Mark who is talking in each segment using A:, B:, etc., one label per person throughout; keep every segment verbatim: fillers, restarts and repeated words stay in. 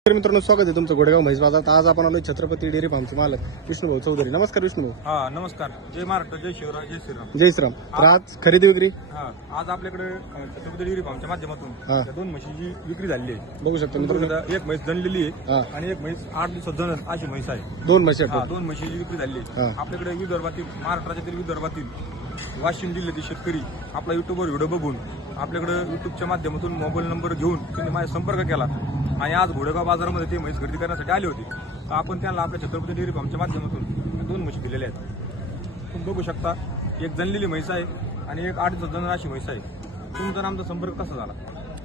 A: तर मित्रांनो स्वागत आहे तुमचं घोडेगाव म्हैस बाजारात। आज आपण आलोय छत्रपती डेअरी फार्मचे मालक विष्णुभाऊ चौधरी। नमस्कार विष्णुभाऊ।
B: हा नमस्कार, जय महाराष्ट्र, जय शिवराय, जय श्रीराम।
A: जय श्रीराम। तर आज खरेदी विक्री
B: हा आज आपल्याकडे अ, छत्रपती डेअरी फार्मच्या माध्यमातून
A: हा.
B: त्या दोन म्हशीची विक्री झाली आहे।
A: बघू शकता मित्रांनो,
B: एक म्हैस जनलेली
A: हा.
B: आहे आणि एक म्हैस आठ दिवसात जनन अशी म्हैस आहे।
A: दोन म्हशी
B: हा
A: आहेत।
B: दोन म्हशीची विक्री झाली आहे।
A: हा.
B: आपल्याकडे विदर्भातील, महाराष्ट्र राज्यातील विदर्भातील वाशिम जिल्ह्यातील शेतकरी आपला युट्यूबवर व्हिडिओ बघून आपल्याकडे युट्यूबच्या माध्यमातून मोबाईल नंबर घेऊन त्यांनी माझा संपर्क केला आणि आज घोडेगाव बाजारामध्ये ते म्हैस खरेदी करण्यासाठी आले होते। तर आपण त्यांना आपल्या छत्रपती डेअरी फार्मच्या माध्यमातून दोन म्हशी दिलेल्या आहेत। तुम्ही बघू शकता, एक जनलेली म्हैस आहे आणि एक आठ दिवसात जनन अशी म्हैस आहे। तुमचा आमचा संपर्क कसा झाला?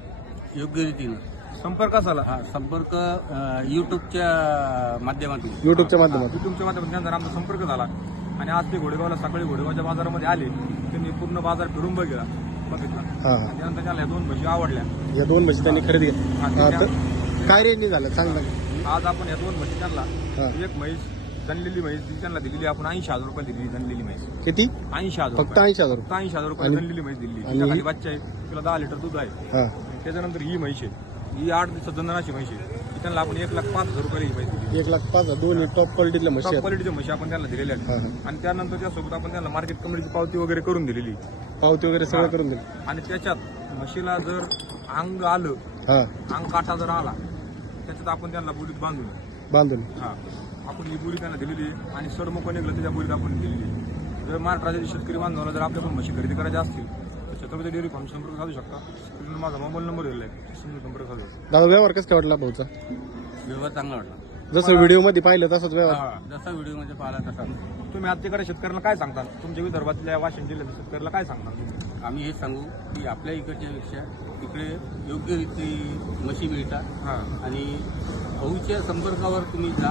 C: योग्य रीतीनं
B: संपर्क कसा झाला?
C: हा संपर्क अ, यूट्यूबच्या माध्यमातून
A: युट्यूबच्या माध्यमातून
B: युट्यूबच्या माध्यमातून त्यांचा आमचा संपर्क झाला आणि आज ते घोडेगावला सकाळी घोडेगावच्या बाजारामध्ये आले। त्यांनी पूर्ण बाजार फिरून बघितला बघितला
A: हा
B: आणि त्यानंतर त्यांना या दोन म्हशी आवडल्या।
A: या दोन म्हशी त्यांनी खरेदी केल्या।
B: हा,
A: हा,
B: त्या-
A: तर काय रेंज झालं सांग ना।
B: आज आपण या दोन म्हशी त्यांना
A: हा.
B: एक म्हैस जनलेली म्हैस ती त्यांना दिलेली आपण ऐंशी हजार रुपये दिली। जनलेली म्हैस
A: किती?
B: ऐंशी हजार
A: फक्त
B: रुपये.
A: ऐंशी हजार
B: फक्त ऐंशी हजार रुपये
A: आणि-
B: जनलेली म्हैस दिली।
A: आणि-
B: तिच्या खाली बच्चा आहे, तिला दहा लिटर दूध आहे।
A: हा
B: त्याच्यानंतर ही म्हैस आहे, ही आठ दिवसात जननाची म्हैस आहे। ती त्यांना आपण एक लाख पाच हजार रुपये ही म्हैस दिली।
A: एक लाख पाच हजार दोन टॉप क्वालिटीतल्या म्हशी
B: टॉप
A: आहेत।
B: क्वालिटीच्या म्हशी आपण त्यांना दिलेल्या
A: हा,
B: आहेत आणि त्यानंतर त्यासोबत आपण त्यांना मार्केट कमिटीची पावती वगैरे करून दिलेली
A: पावती वगैरे सगळं
B: हा.
A: करून दिलं।
B: आणि त्याच्यात म्हशीला जर अंग आलं,
A: हा
B: अंग काटा जर आला, त्याच्यात आपण त्यांना बोलीत बांधून
A: बांधून
B: हा आपण ही बोली त्यांना दिलेली आहे आणि सडमुख निघलं त्या बोलीत आपण दिलेली आहे। जर महाराष्ट्र राज्यातील शेतकरी बांधवाला जर आपल्याकडून म्हशी खरेदी करायच्या असतील तर छत्रपती डेअरी फार्म संपर्क साधू शकता। तुम्ही माझा मोबाईल नंबर दिलेला आहे, तुम्ही संपर्क साधू शकता।
A: दादा व्यवहार कसं काय वाटला भाऊचा?
C: व्यवहार चांगला वाटला।
A: जसं व्हिडिओ मध्ये पाहिलं तसंच व्यवहार।
B: हा.
C: जसा व्हिडिओमध्ये पाहिला तसा
B: तुम्ही आजच्याकडे शेतकऱ्याला काय सांगता? तुमच्या विदर्भातल्या वाशिम जिल्ह्यातील शेतकऱ्याला काय सांगता तुम्ही?
C: आम्ही हे सांगू की आपल्या इकडच्या पेक्षा इकडे योग्य रीती म्हशी मिळतात
B: हा
C: आणि भाऊच्या संपर्कावर तुम्ही जा,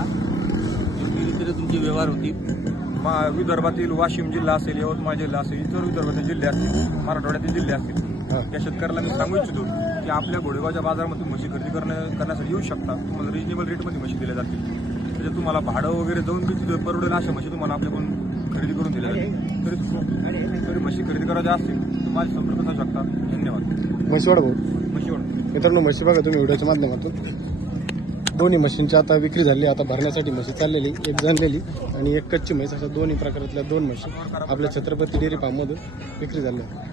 C: योग्य रीतीने तुमचे व्यवहार होतील।
B: मा- विदर्भातील वाशिम जिल्हा असेल, यवतमाळ जिल्हा असेल, इतर विदर्भातील जिल्हे असतील, मराठवाड्यातील जिल्हे असतील,
A: हा.
B: त्या शेतकऱ्याला मी सांगू इच्छितो की आपल्या घोडेगावच्या बाजारामध्ये म्हशी खरेदी करणं करण्यासाठी येऊ शकता। तुम्हाला रिजनेबल रेटमध्ये म्हशी दिल्या जातील। त्याच्यात तुम्हाला भाडं वगैरे जाऊन बी तिथं परवडेल अशा म्हशी तुम्हाला आपल्याकडून खरेदी करून दिल्या जातील। तरी तरी म्हशी खरेदी करायच्या असतील तर माझे संपर्क साधू शकता। धन्यवाद।
A: म्हशीवाड भाऊ।
B: म्हशीवर
A: मित्रांनो म्हशी बघा तुम्ही व्हिडिओच्या माध्यमातून, दोन्ही म्हशींची आता विक्री झाली। आता भरण्यासाठी म्हशी चाललेली, एक जनलेली आणि एक कच्ची म्हैस, अशा दोन्ही प्रकारातल्या दोन म्हशी आपल्या छत्रपती डेअरी फार्ममधून विक्री झाल्या।